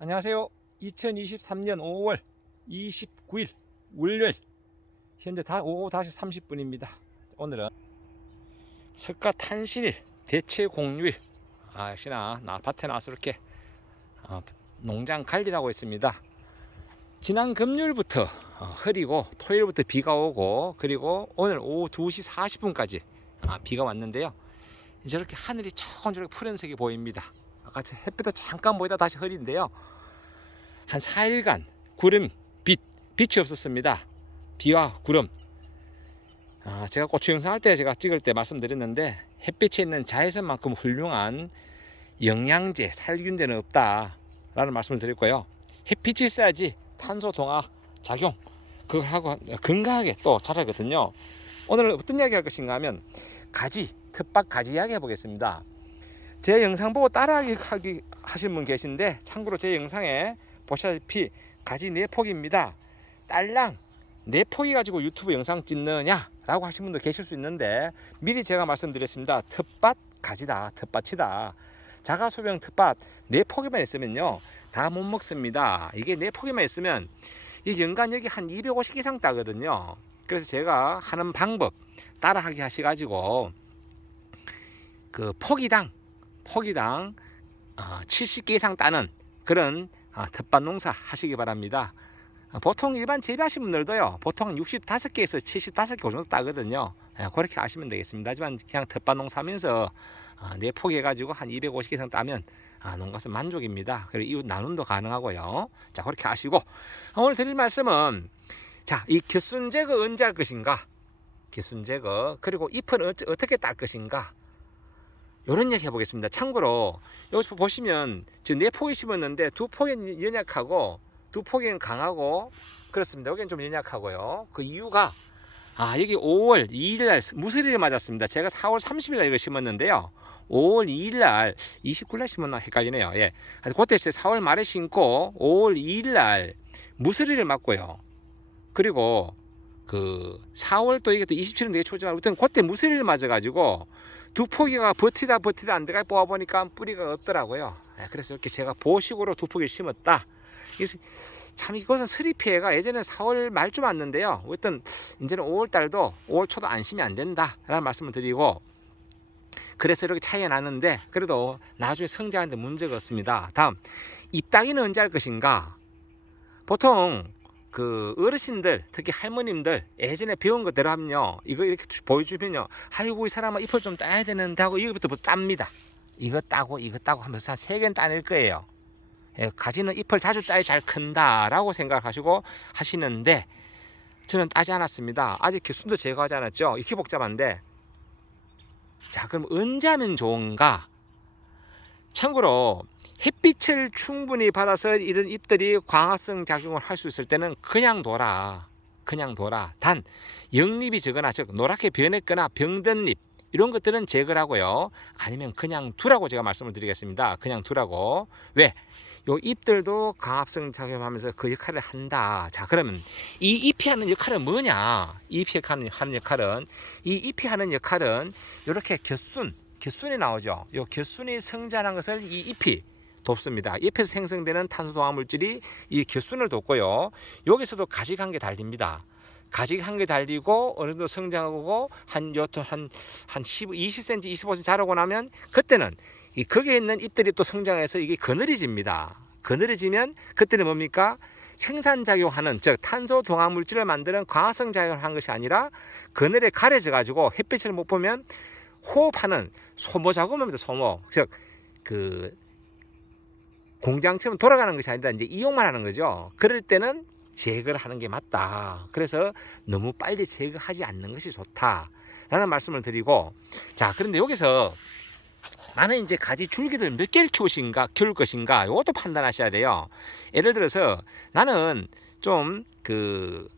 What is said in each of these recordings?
안녕하세요. 2023년 5월 29일 월요일 현재 다 오후 5시 30분입니다. 오늘은 석가 탄신일 대체 공휴일 아, 역시나 나 밭에 나와서 이렇게 어, 농장 관리라고 있습니다. 지난 금요일부터 어, 흐리고 토요일부터 비가 오고 그리고 오늘 오후 2시 40분까지 아, 비가 왔는데요. 이제 이렇게 하늘이 조금 저렇게 푸른색이 보입니다. 아까 햇빛도 잠깐 보이다 다시 흐린데요. 한 4일간 구름, 빛, 빛이 없었습니다. 비와 구름. 아, 제가 고추 영상 할 때 제가 찍을 때 말씀드렸는데 햇빛에 있는 자외선만큼 훌륭한 영양제, 살균제는 없다라는 말씀을 드렸고요. 햇빛이 있어야지 탄소 동화 작용 그걸 하고 건강하게 또 자라거든요. 오늘 어떤 이야기 할 것인가 하면 가지, 텃밭 가지 이야기 해보겠습니다. 제 영상 보고 따라하기 하기 하신 분 계신데 참고로 제 영상에 보시다시피 가지 네 폭입니다. 딸랑 네 폭이 가지고 유튜브 영상 찍느냐 라고 하신 분도 계실 수 있는데 미리 제가 말씀드렸습니다. 텃밭 가지다, 텃밭이다. 자가소병 텃밭 네 폭이만 있으면요 다 못 먹습니다. 이게 네 폭이만 있으면 이 연간 여기 한 250 이상 따거든요. 그래서 제가 하는 방법 따라하기 하셔가지고 그 포기당 포기당 어, 70개 이상 따는 그런 어, 텃밭 농사 하시기 바랍니다. 어, 보통 일반 재배하신 분들도요, 보통 한 65개에서 75개 그 정도 따거든요. 예, 그렇게 아시면 되겠습니다. 하지만 그냥 텃밭 농사 하면서 어, 네 포기해가지고 한 250개 이상 따면 아, 농가에서 만족입니다. 그리고 이웃 나눔도 가능하고요. 자, 그렇게 아시고 오늘 드릴 말씀은 자, 이 겨순 제거 언제 할 것인가? 겨순 제거 그리고 잎은 어, 어떻게 딸 것인가? 이런 얘기 해보겠습니다. 참고로 여기서 보시면 지금 네 폭이 심었는데 두 폭은 연약하고 두 폭은 강하고 그렇습니다. 여기는 좀 연약하고요. 그 이유가 아 여기 5월 2일 날 무슬리를 맞았습니다. 제가 4월 30일 날 이거 심었는데요. 5월 2일 날 29일 날 심었나 헷갈리네요. 예. 그때 4월 말에 심고 5월 2일 날 무슬리를 맞고요. 그리고 그 4월 또 이게 또 27일 되게 초지만 아무튼 그때 무슬리를 맞아가지고 두 포기가 버티다 버티다 안 들어가 뽑아 보니까 뿌리가 없더라고요. 예, 그래서 이렇게 제가 보식으로 두 포기를 심었다. 참 이것은 스리 피해가 예전에 4월 말쯤 왔는데요. 어떤 이제는 5월 달도 5월 초도 안 심으면 안 된다라는 말씀을 드리고 그래서 이렇게 차이가 나는데 그래도 나중에 성장하는데 문제가 없습니다. 다음 잎따기는 언제 할 것인가? 보통 그 어르신들 특히 할머님들 예전에 배운 것대로 하면요. 이거 이렇게 보여주면요. 아이고 이 사람은 잎을 좀 따야 되는데 하고 이거부터 땁니다. 이거 따고 이거 따고 하면서 한세 개는 따낼 거예요. 예, 가지는 잎을 자주 따야 잘 큰다라고 생각하시고 하시는데 저는 따지 않았습니다. 아직 교순도 제거하지 않았죠. 이렇게 복잡한데. 자 그럼 언제 하면 좋은가 참고로 햇빛을 충분히 받아서 이런 잎들이 광합성 작용을 할 수 있을 때는 그냥 둬라. 그냥 둬라. 단 영립이 적거나 즉 노랗게 변했거나 병든 잎 이런 것들은 제거를 하고요. 아니면 그냥 두라고 제가 말씀을 드리겠습니다. 그냥 두라고. 왜? 요 잎들도 광합성 작용하면서 그 역할을 한다. 자, 그러면 이 잎이 하는 역할은 뭐냐? 이 잎이 하는, 역할은 이 잎이 하는 역할은 이렇게 곁순, 곁순이 나오죠. 요 곁순이 성장한 것을 이 잎이 돕습니다. 잎에서 생성되는 탄소 동화 물질이 이 곁순을 돕고요. 여기서도 가직 한개 달립니다. 가직 한 개 달리고 어느 정도 성장하고 한 여튼 한한 10, 20cm, 25cm 자라고 나면 그때는 이 거기에 있는 잎들이 또 성장해서 이게 그늘이집니다. 그늘이지면 그때는 뭡니까? 생산 작용하는 즉 탄소 동화 물질을 만드는 광합성 작용을 한 것이 아니라 그늘에 가려져 가지고 햇빛을 못 보면 호흡하는 소모 작업입니다. 소모 즉 그 공장처럼 돌아가는 것이 아니라 이제 이용만 하는 거죠. 그럴 때는 제거를 하는 게 맞다. 그래서 너무 빨리 제거하지 않는 것이 좋다 라는 말씀을 드리고 자 그런데 여기서 나는 이제 가지 줄기를 몇 개를 키우신가 키울 것인가 이것도 판단하셔야 돼요. 예를 들어서 나는 좀 그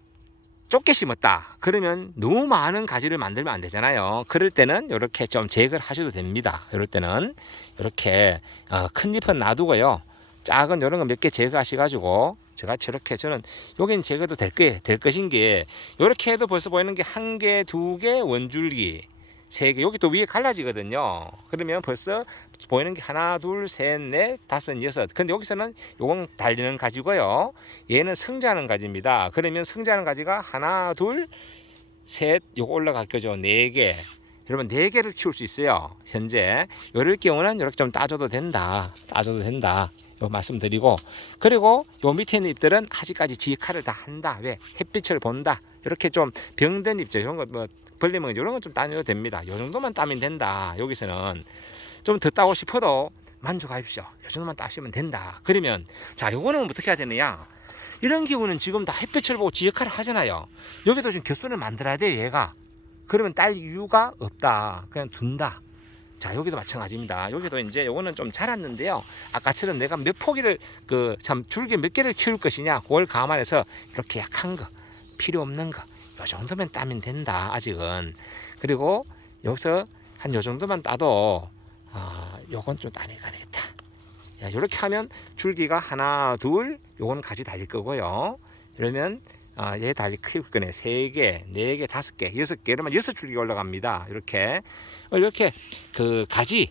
좁게 심었다. 그러면 너무 많은 가지를 만들면 안 되잖아요. 그럴 때는 이렇게 좀 제거를 하셔도 됩니다. 이럴 때는 이렇게 어, 큰 잎은 놔두고요. 작은 이런 거 몇 개 제거하셔가지고 제가 저렇게 저는 여기는 제거도 될, 게, 될 것인 게 이렇게 해도 벌써 보이는 게 한 개, 두 개 원줄기 세 개. 여기 또 위에 갈라지거든요. 그러면 벌써 보이는 게 하나, 둘, 셋, 넷, 다섯, 여섯. 근데 여기서는 요건 달리는 가지고요. 얘는 성장하는 가지입니다. 그러면 성장하는 가지가 하나, 둘, 셋, 요거 올라갈 거죠. 네 개. 여러분 네 개를 키울 수 있어요. 현재 요럴 경우는 이렇게 좀 따줘도 된다. 따줘도 된다. 요 말씀드리고 그리고 요 밑에 있는 잎들은 아직까지 지 역할을 다 한다. 왜 햇빛을 본다. 이렇게 좀 병든 잎죠. 이런 거뭐 벌레먹은 이런 건 좀 따내도 됩니다. 요 정도만 따면 된다. 여기서는 좀 더 따고 싶어도 만족하십시오. 요 정도만 따시면 된다. 그러면 자 요거는 어떻게 해야 되느냐? 이런 경우는 지금 다 햇빛을 보고 지 역할을 하잖아요. 여기도 지금 겹순을 만들어야 돼요. 얘가. 그러면 딸 이유가 없다. 그냥 둔다. 자 여기도 마찬가지입니다. 여기도 이제 요거는 좀 자랐는데요. 아까처럼 내가 몇 포기를 그 참 줄기 몇 개를 키울 것이냐 그걸 감안해서 이렇게 약한 거 필요 없는 거 요 정도면 따면 된다 아직은 그리고 여기서 한 요 정도만 따도 아 요건 좀 따내가 되겠다. 야, 이렇게 하면 줄기가 하나 둘 요건 가지 달릴 거고요. 그러면 아, 얘 달리 키울 거네. 세 개, 네 개, 다섯 개, 여섯 개. 이러면 여섯 줄기가 올라갑니다. 이렇게. 어, 이렇게 그 가지,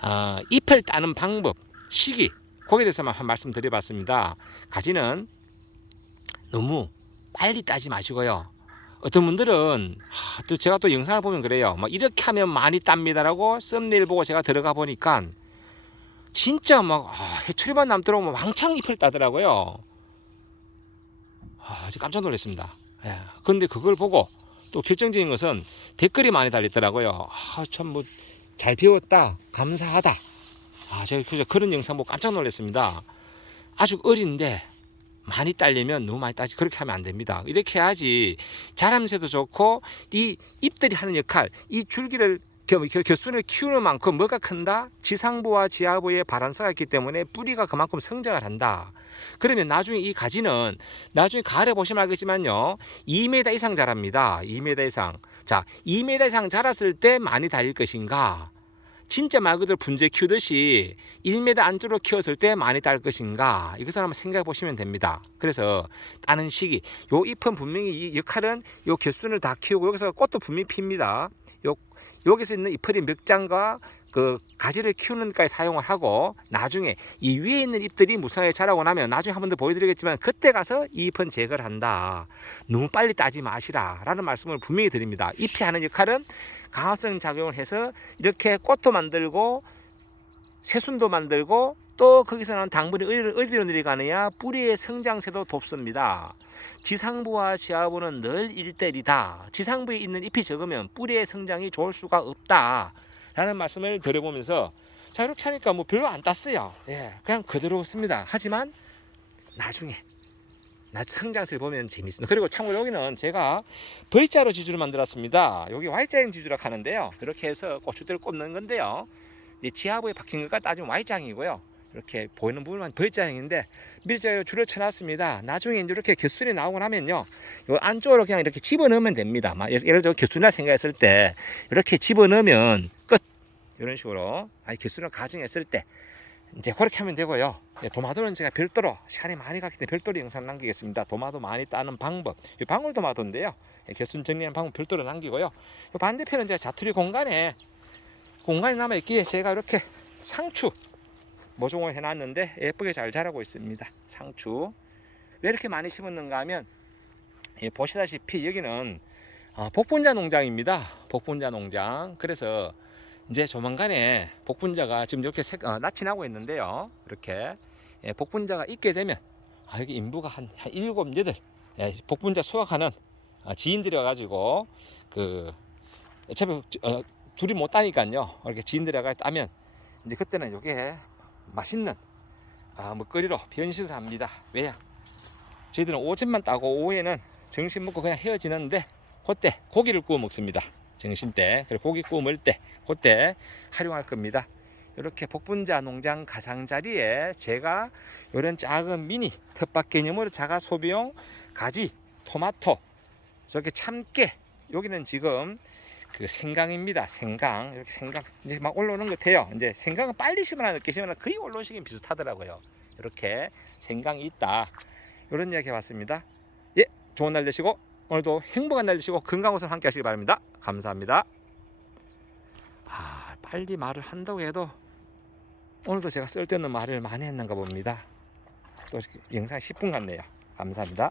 아, 잎을 따는 방법, 시기, 거기에 대해서만 한 말씀 드려봤습니다. 가지는 너무 빨리 따지 마시고요. 어떤 분들은 하, 또 제가 또 영상을 보면 그래요. 막 이렇게 하면 많이 땁니다라고 썸네일 보고 제가 들어가 보니까 진짜 막 아, 해초리만 남도록 막 왕창 잎을 따더라고요. 아, 저 깜짝 놀랐습니다. 예. 근데 그걸 보고 또 결정적인 것은 댓글이 많이 달리더라고요. 아, 참 뭐 잘 배웠다. 감사하다. 아, 제가 그저 그런 영상 보고 깜짝 놀랐습니다. 아주 어린데 많이 딸리면 너무 많이 따지 그렇게 하면 안 됩니다. 이렇게 해야지 자람새도 좋고 이 잎들이 하는 역할, 이 줄기를 겨순을 키우는 만큼 뭐가 큰다? 지상부와 지하부의 바란스가 있기 때문에 뿌리가 그만큼 성장을 한다. 그러면 나중에 이 가지는 나중에 가을에 보시면 알겠지만요. 2m 이상 자랍니다. 2m 이상. 자, 2m 이상 자랐을 때 많이 달릴 것인가? 진짜 말 그대로 분재 키우듯이 1m 안쪽으로 키웠을 때 많이 딸 것인가 이것을 한번 생각해 보시면 됩니다. 그래서 따는 시기 요 잎은 분명히 이 역할은 요 겨순을 다 키우고 여기서 꽃도 분명히 핍니다. 요 여기서 있는 잎들이 몇 장과 그 가지를 키우는 데까지 사용을 하고 나중에 이 위에 있는 잎들이 무성하게 자라고 나면 나중에 한 번 더 보여드리겠지만 그때 가서 이 잎은 제거를 한다. 너무 빨리 따지 마시라 라는 말씀을 분명히 드립니다. 잎이 하는 역할은 강화성 작용을 해서 이렇게 꽃도 만들고 새순도 만들고 또 거기서는 당분이 어디로, 내려가느냐 뿌리의 성장세도 돕습니다. 지상부와 지하부는 늘 일대일이다. 지상부에 있는 잎이 적으면 뿌리의 성장이 좋을 수가 없다. 라는 말씀을 드려보면서 자 이렇게 하니까 뭐 별로 안 땄어요. 예, 그냥 그대로 씁니다. 하지만 나중에 나 성장세를 보면 재밌습니다. 그리고 참고로 여기는 제가 V자로 지주를 만들었습니다. 여기 Y자형 지주라 하는데요. 이렇게 해서 고추대를 꼽는 건데요. 지하부에 박힌 것과 따지면 Y자형이고요. 이렇게 보이는 부분만 V자형인데 밀자로 줄을 쳐놨습니다. 나중에 이제 이렇게 개수이 나오고 나면요. 요 안쪽으로 그냥 이렇게 집어넣으면 됩니다. 막 예를 들어 개수나 생각했을 때 이렇게 집어넣으면 끝. 이런 식으로 아니 개수를 가정했을 때 이제 그렇게 하면 되고요. 예, 도마도는 제가 별도로 시간이 많이 갔기 때문에 별도로 영상 남기겠습니다. 도마도 많이 따는 방법. 이 방울 도마도인데요. 예, 개순 정리하는 방법 별도로 남기고요. 이 반대편은 제가 자투리 공간에 공간이 남아 있기에 제가 이렇게 상추 모종을 해놨는데 예쁘게 잘 자라고 있습니다. 상추 왜 이렇게 많이 심었는가 하면 예, 보시다시피 여기는 어, 복분자 농장입니다. 복분자 농장. 그래서 이제 조만간에 복분자가 지금 이렇게 색, 어, 낯이 나고 있는데요. 이렇게 예, 복분자가 있게 되면 아, 여기 인부가 한, 한 7, 8 예, 복분자 수확하는 어, 지인들이 와가지고 그 어차피 어, 둘이 못 따니까요. 이렇게 지인들이 와가지고 따면 이제 그때는 이게 맛있는 아, 먹거리로 변신을 합니다. 왜야? 저희들은 오전만 따고 오후에는 점심 먹고 그냥 헤어지는데 그때 고기를 구워 먹습니다. 점심 때 그리고 고기 구워 먹을 때 그때 활용할 겁니다. 이렇게 복분자 농장 가장자리에 제가 이런 작은 미니 텃밭 개념으로 자가 소비용 가지, 토마토, 저렇게 참깨 여기는 지금 그 생강입니다. 생강 이렇게 생강 이제 막 올라오는 것 같아요. 이제 생강은 빨리 심으나 늦게 심으나 거의 올라오는 시기 비슷하더라고요. 이렇게 생강이 있다. 이런 이야기 해봤습니다. 예, 좋은 날 되시고 오늘도 행복한 날 되시고 건강 웃음 함께 하시기 바랍니다. 감사합니다. 빨리 말을 한다고 해도 오늘도 제가 쓸데없는 말을 많이 했는가 봅니다. 또 영상 10분 같네요. 감사합니다.